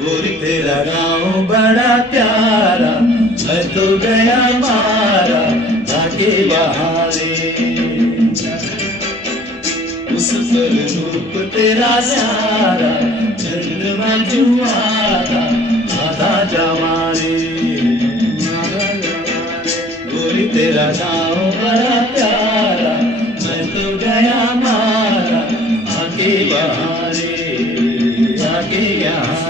गोरी तेरा गाँव बड़ा प्यारा, मैं तो गया मारा जाके बहारे। उस पर रूप तेरा सारा चंद्रमा जुआरा आधा जमारे। गोरी तेरा गाँव बड़ा प्यारा, मैं तो गया मारा आके बहारे, आके यहाँ।